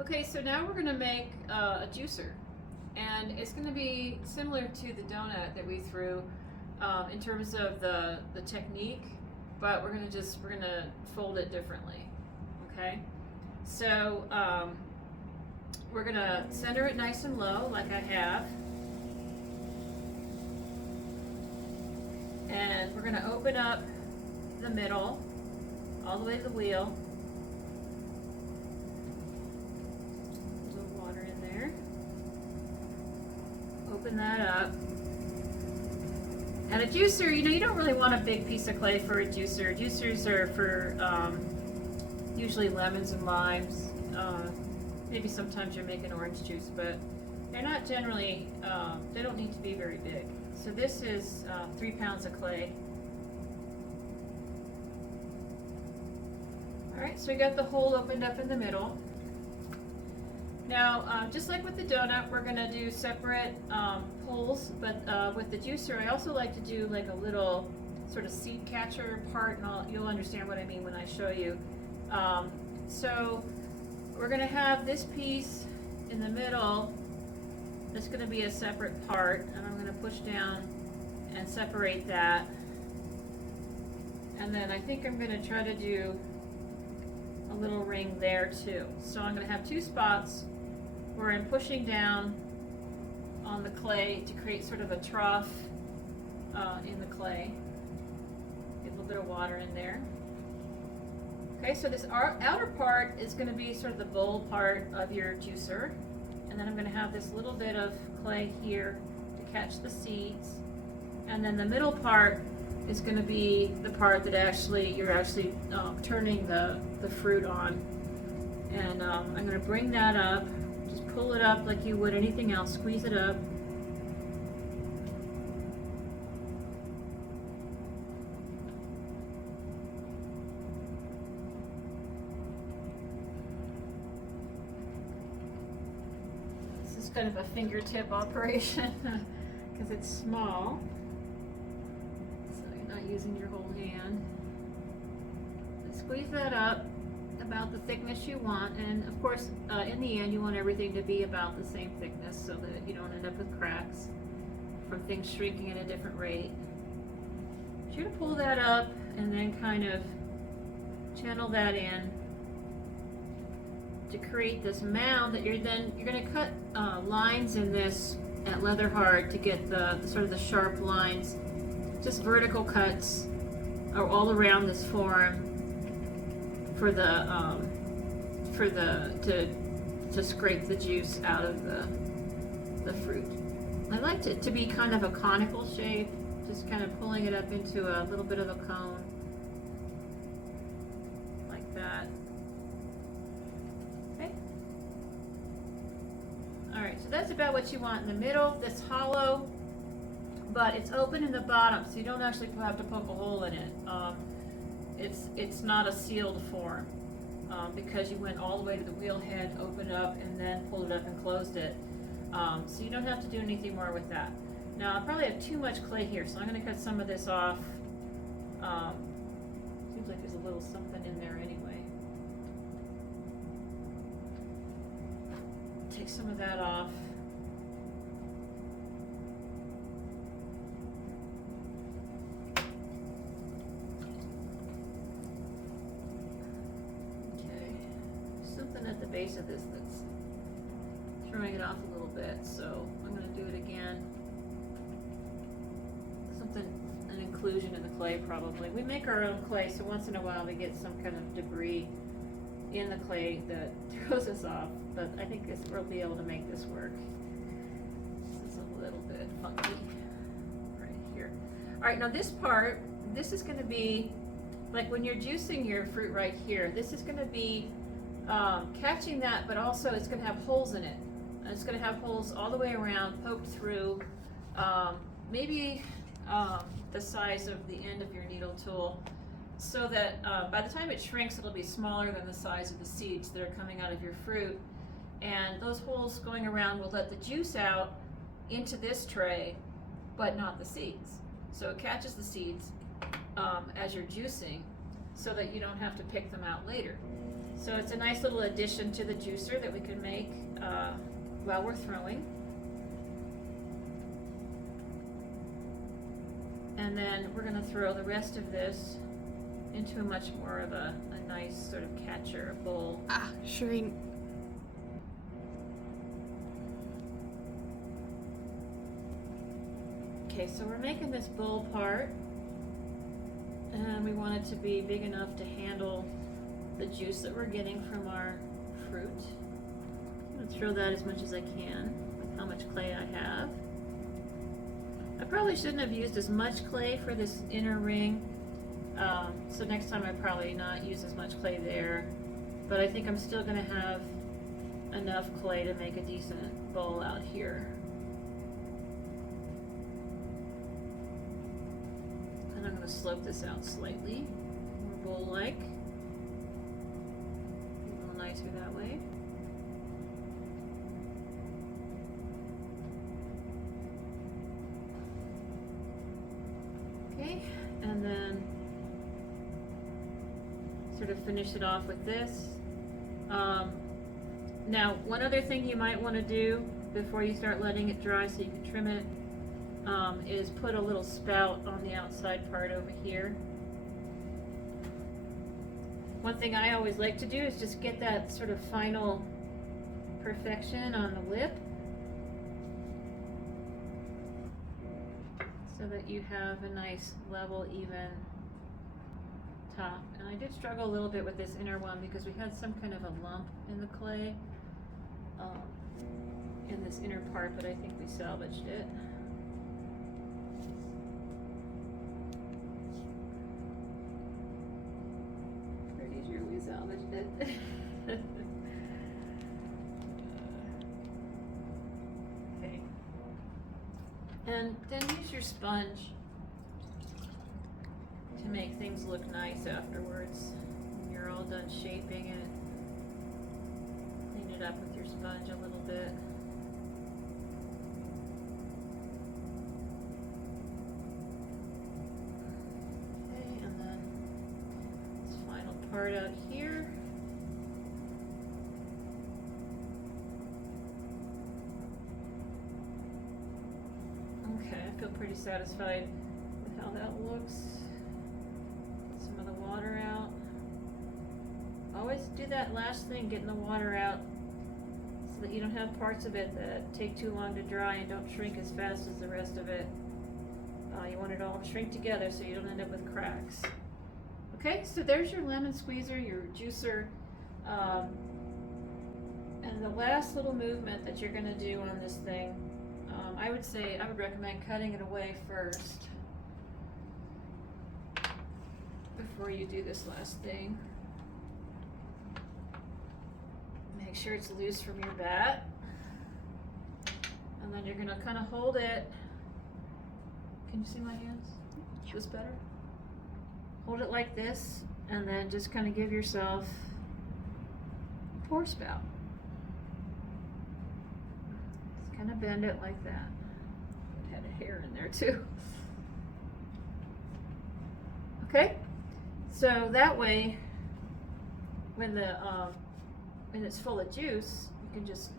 Okay, so now we're going to make a juicer, and it's going to be similar to the donut that we threw in terms of the technique, but we're going to fold it differently. Okay, so we're going to center it nice and low, like I have, and we're going to open up the middle all the way to the wheel. Open that up. And a juicer, you don't really want a big piece of clay for a juicer. Juicers are for usually lemons and limes. Maybe sometimes you're making orange juice, but they're not generally, they don't need to be very big. So this is 3 pounds of clay. All right, so we got the hole opened up in the middle. Now, just like with the donut, we're going to do separate holes, but with the juicer, I also like to do like a little sort of seed catcher part, and you'll understand what I mean when I show you. So we're going to have this piece in the middle. That's going to be a separate part, and I'm going to push down and separate that. And then I think I'm going to try to do a little ring there too. So I'm going to have 2 spots where I'm pushing down on the clay to create sort of a trough in the clay. Get a little bit of water in there. Okay, so this outer part is going to be sort of the bowl part of your juicer. And then I'm going to have this little bit of clay here to catch the seeds. And then the middle part is going to be the part that you're actually turning the fruit on. And I'm going to bring that up. Just pull it up like you would anything else. Squeeze it up. This is kind of a fingertip operation because it's small. So you're not using your whole hand. Squeeze that up about the thickness you want, and of course in the end you want everything to be about the same thickness so that you don't end up with cracks from things shrinking at a different rate. So you're going to pull that up and then kind of channel that in to create this mound that you're going to cut lines in this at leather hard to get the sort of the sharp lines, just vertical cuts all around this form for to scrape the juice out of the fruit. I liked it to be kind of a conical shape, just kind of pulling it up into a little bit of a cone like that. Okay. All right, so that's about what you want in the middle. This hollow, but it's open in the bottom, so you don't actually have to poke a hole in it. It's not a sealed form because you went all the way to the wheel head, opened up, and then pulled it up and closed it. So you don't have to do anything more with that. Now I probably have too much clay here, so I'm going to cut some of this off. Seems like there's a little something in there anyway. Take some of that off. At the base of this that's throwing it off a little bit, so I'm going to do it again. An inclusion in the clay probably. We make our own clay, so once in a while we get some kind of debris in the clay that throws us off, but I think we'll be able to make this work. This is a little bit funky right here. Alright, now this part, this is going to be like when you're juicing your fruit right here, this is going to be catching that, but also it's going to have holes in it. And it's going to have holes all the way around, poked through, maybe the size of the end of your needle tool, so that by the time it shrinks, it'll be smaller than the size of the seeds that are coming out of your fruit. And those holes going around will let the juice out into this tray, but not the seeds. So it catches the seeds as you're juicing, so that you don't have to pick them out later. So it's a nice little addition to the juicer that we can make while we're throwing. And then we're going to throw the rest of this into a much more of a nice sort of catcher, a bowl. Ah, shrink. Okay, so we're making this bowl part, and we want it to be big enough to handle the juice that we're getting from our fruit. I'm going to throw that as much as I can with how much clay I have. I probably shouldn't have used as much clay for this inner ring, so next time I probably not use as much clay there, but I think I'm still going to have enough clay to make a decent bowl out here. And I'm going to slope this out slightly, more bowl-like. A little nicer that way. Okay, and then sort of finish it off with this. Now, one other thing you might want to do before you start letting it dry so you can trim it is put a little spout on the outside part over here. One thing I always like to do is just get that sort of final perfection on the lip so that you have a nice level, even top. And I did struggle a little bit with this inner one because we had some kind of a lump in the clay in this inner part, but I think we salvaged it. Pretty sure we salvaged it. Okay. And then use your sponge to make things look nice afterwards. When you're all done shaping it, clean it up with your sponge a little bit. Okay, and then this final part out here. Okay, I feel pretty satisfied with how that looks. Get some of the water out. Always do that last thing, getting the water out, so that you don't have parts of it that take too long to dry and don't shrink as fast as the rest of it. You want it all to shrink together so you don't end up with cracks. Okay, so there's your lemon squeezer, your juicer, and the last little movement that you're going to do on this thing, I would recommend cutting it away first before you do this last thing. Make sure it's loose from your bat, and then you're going to kind of hold it. Can you see my hands? Yeah. This better? Hold it like this, and then just kind of give yourself a pour spout. Just kind of bend it like that. It had a hair in there too. Okay, so that way, when it's full of juice, you can just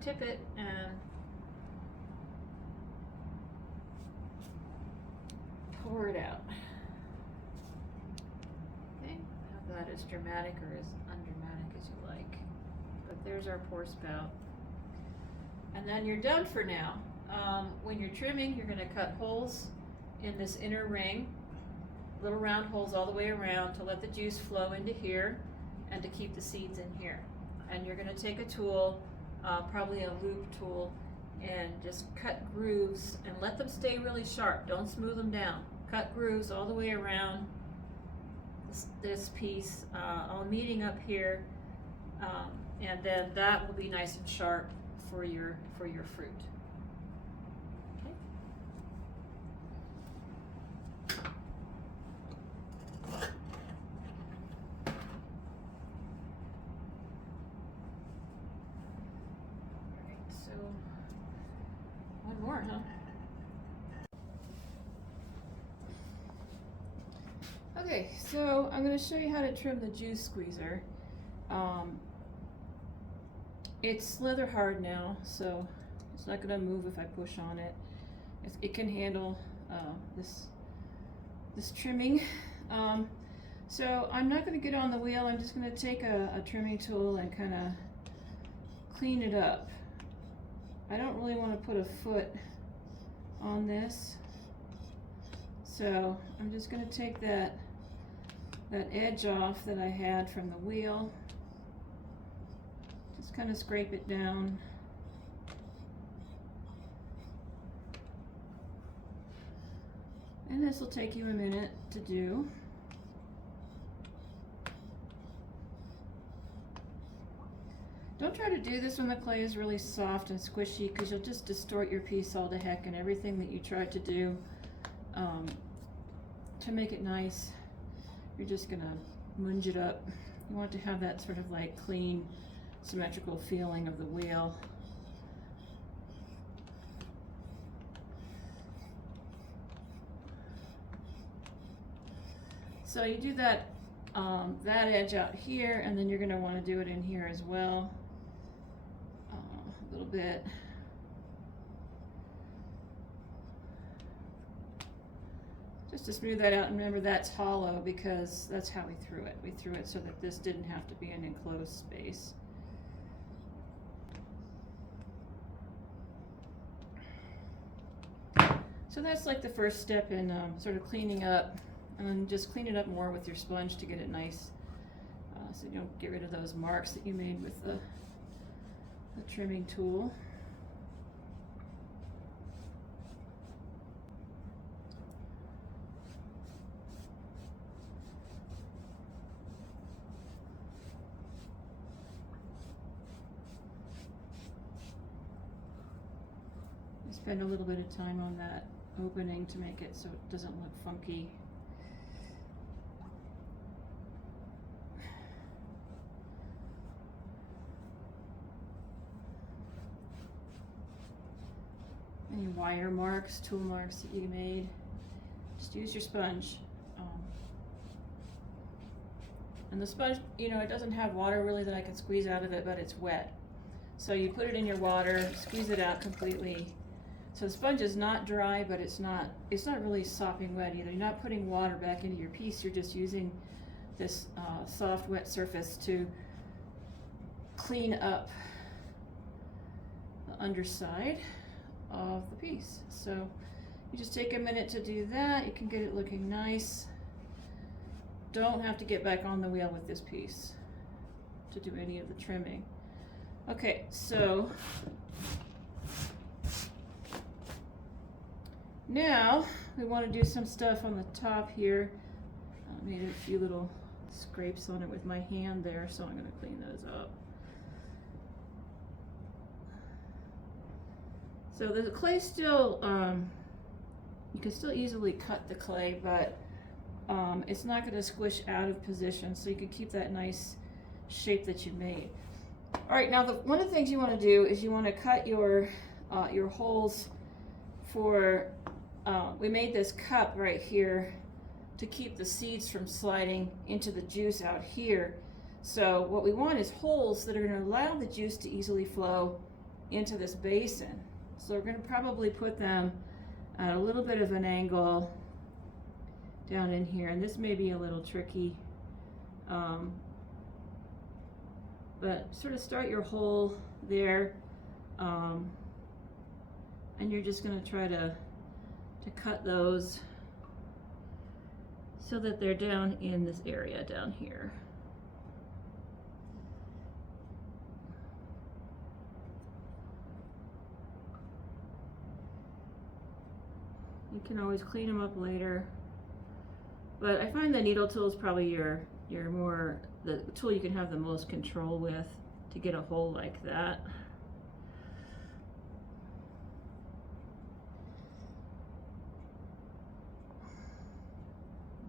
tip it and pour it out. Okay, have that as dramatic or as undramatic as you like. But there's our pour spout. And then you're done for now. When you're trimming, you're going to cut holes in this inner ring, little round holes all the way around to let the juice flow into here and to keep the seeds in here. And you're going to take a tool, probably a loop tool, and just cut grooves and let them stay really sharp. Don't smooth them down. Cut grooves all the way around this piece, all meeting up here, and then that will be nice and sharp for your fruit. Okay. All right, so one more, huh? Okay, so I'm going to show you how to trim the juice squeezer. It's leather hard now, so it's not gonna move if I push on it. It can handle this trimming. So I'm not gonna get on the wheel. I'm just gonna take a trimming tool and kind of clean it up. I don't really want to put a foot on this, so I'm just gonna take that edge off that I had from the wheel. Just kind of scrape it down. And this will take you a minute to do. Don't try to do this when the clay is really soft and squishy, because you'll just distort your piece all to heck, and everything that you try to do to make it nice, you're just gonna munge it up. You want to have that sort of like clean, symmetrical feeling of the wheel. So you do that edge out here, and then you're going to want to do it in here as well, a little bit. Just to smooth that out, and remember that's hollow because that's how we threw it. We threw it so that this didn't have to be an enclosed space. So that's like the first step in sort of cleaning up, and then just clean it up more with your sponge to get it nice, so you don't get rid of those marks that you made with the trimming tool. Spend a little bit of time on that opening to make it so it doesn't look funky. Any wire marks, tool marks that you made, just use your sponge. And the sponge, you know, it doesn't have water really that I can squeeze out of it, but it's wet. So you put it in your water, squeeze it out completely. So the sponge is not dry, but it's not really sopping wet either. You're not putting water back into your piece. You're just using this soft, wet surface to clean up the underside of the piece. So you just take a minute to do that. You can get it looking nice. Don't have to get back on the wheel with this piece to do any of the trimming. Okay, so now we want to do some stuff on the top here. I made a few little scrapes on it with my hand there, so I'm going to clean those up. So the clay still, you can still easily cut the clay, but it's not going to squish out of position, so you can keep that nice shape that you made. All right, now one of the things you want to do is you want to cut your holes for, we made this cup right here to keep the seeds from sliding into the juice out here. So what we want is holes that are going to allow the juice to easily flow into this basin. So we're going to probably put them at a little bit of an angle down in here, and this may be a little tricky, but sort of start your hole there, and you're just going to try to cut those so that they're down in this area down here. You can always clean them up later, but I find the needle tool is probably your the tool you can have the most control with to get a hole like that.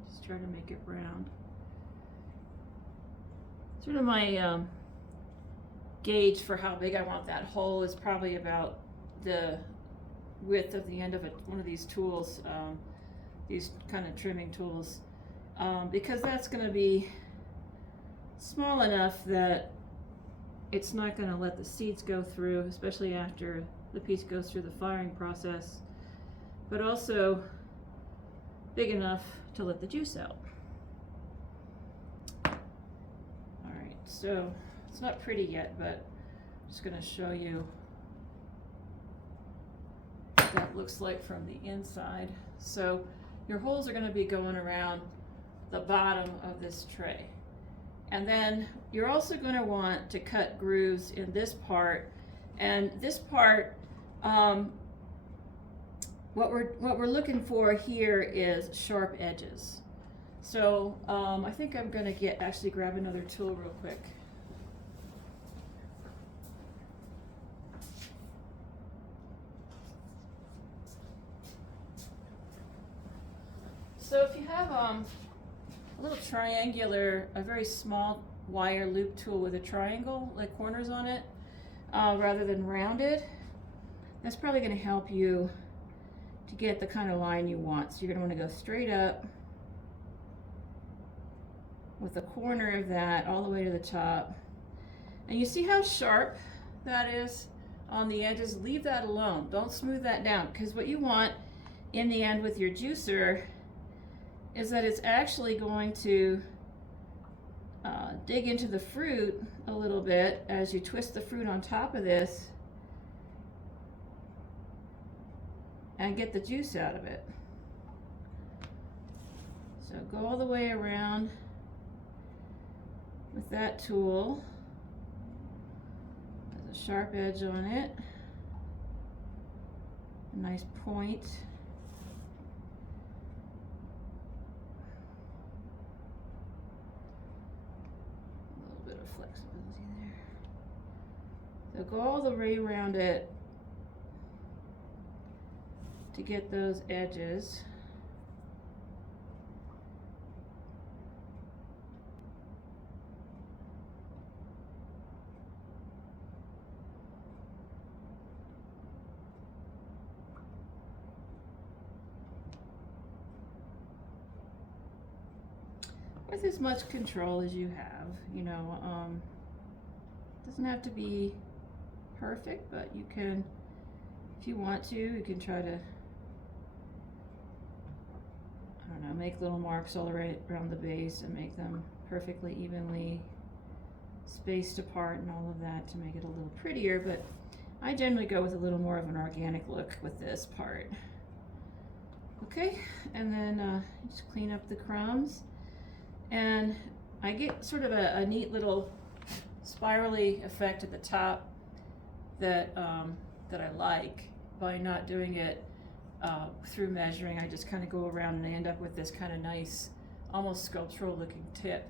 Just try to make it round. Sort of my gauge for how big I want that hole is probably about the width of the end of one of these tools, these kind of trimming tools, because that's going to be small enough that it's not going to let the seeds go through, especially after the piece goes through the firing process, but also big enough to let the juice out. Alright, so it's not pretty yet, but I'm just going to show you what that looks like from the inside. So your holes are going to be going around the bottom of this tray. And then you're also going to want to cut grooves in this part. And this part, what we're looking for here is sharp edges. So I think I'm going to actually grab another tool real quick. So if you have a little triangular, a very small wire loop tool with a triangle, like corners on it, rather than rounded, that's probably going to help you to get the kind of line you want. So you're going to want to go straight up with the corner of that all the way to the top. And you see how sharp that is on the edges? Leave that alone. Don't smooth that down, because what you want in the end with your juicer is that it's actually going to dig into the fruit a little bit as you twist the fruit on top of this and get the juice out of it. So go all the way around with that tool. There's a sharp edge on it, a nice point. Flexibility there. So go all the way around it to get those edges. With as much control as you have, you know, doesn't have to be perfect, but you can, if you want to, you can try to, I don't know, make little marks all around the base and make them perfectly evenly spaced apart and all of that to make it a little prettier, but I generally go with a little more of an organic look with this part. Okay, and then just clean up the crumbs. And I get sort of a neat little spirally effect at the top that that I like by not doing it through measuring. I just kind of go around and I end up with this kind of nice, almost sculptural looking tip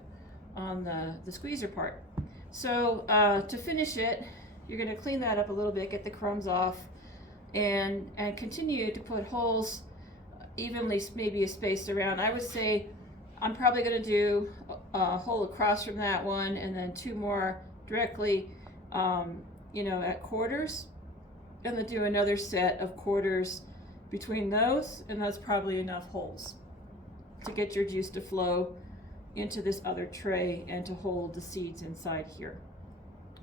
on the squeezer part. So to finish it, you're going to clean that up a little bit, get the crumbs off, and continue to put holes evenly, maybe spaced around. I would say I'm probably going to do a hole across from that one, and then two more directly, you know, at quarters, and then do another set of quarters between those, and that's probably enough holes to get your juice to flow into this other tray and to hold the seeds inside here.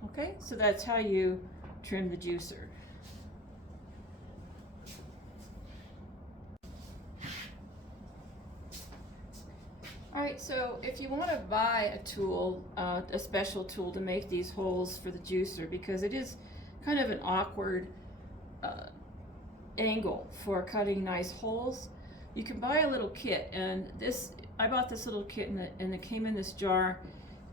Okay, so that's how you trim the juicer. Alright, so if you want to buy a tool, a special tool to make these holes for the juicer, because it is kind of an awkward angle for cutting nice holes, you can buy a little kit. And this, I bought this little kit and it came in this jar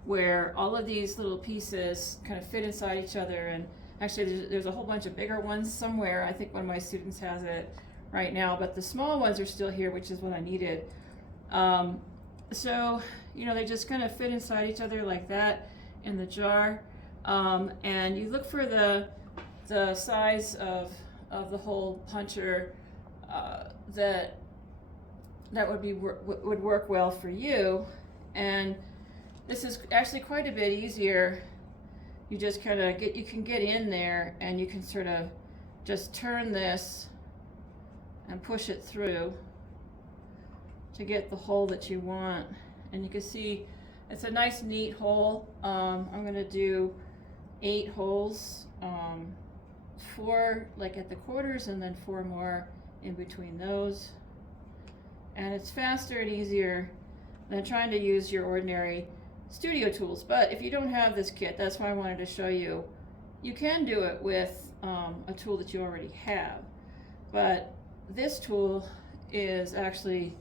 where all of these little pieces kind of fit inside each other. And actually there's a whole bunch of bigger ones somewhere. I think one of my students has it right now, but the small ones are still here, which is what I needed. So, you know, they just kind of fit inside each other like that in the jar. And you look for the size of the hole puncher that would work well for you. And this is actually quite a bit easier. You just kind of you can get in there and you can sort of just turn this and push it through to get the hole that you want. And you can see It's a nice neat hole. I'm gonna do 8 holes, 4 like at the quarters and then 4 more in between those. And it's faster and easier than trying to use your ordinary studio tools. But if you don't have this kit, that's why I wanted to show you. You can do it with a tool that you already have. But this tool is actually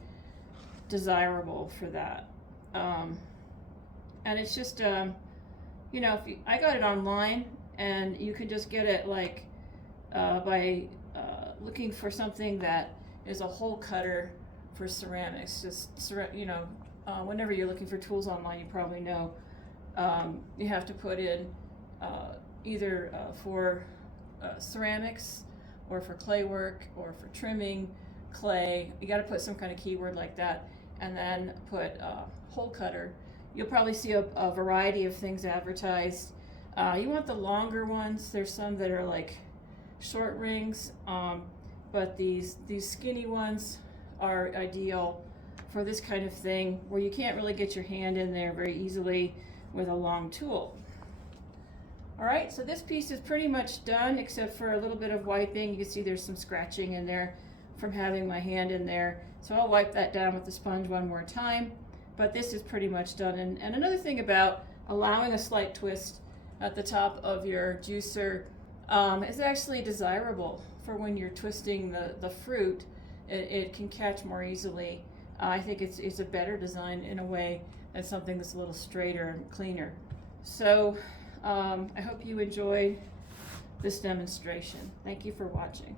desirable for that. And it's just, you know, I got it online, and you can just get it like by looking for something that is a hole cutter for ceramics. Just, you know, whenever you're looking for tools online, you probably know you have to put in either for ceramics or for clay work or for trimming clay. You got to put some kind of keyword like that, and then put hole cutter. You'll probably see a variety of things advertised. You want the longer ones. There's some that are like short rings, but these skinny ones are ideal for this kind of thing where you can't really get your hand in there very easily with a long tool. All right, so this piece is pretty much done except for a little bit of wiping. You can see there's some scratching in there from having my hand in there. So I'll wipe that down with the sponge one more time. But this is pretty much done. And another thing about allowing a slight twist at the top of your juicer is actually desirable for when you're twisting the fruit. It can catch more easily. I think it's a better design in a way than something that's a little straighter and cleaner. So I hope you enjoyed this demonstration. Thank you for watching.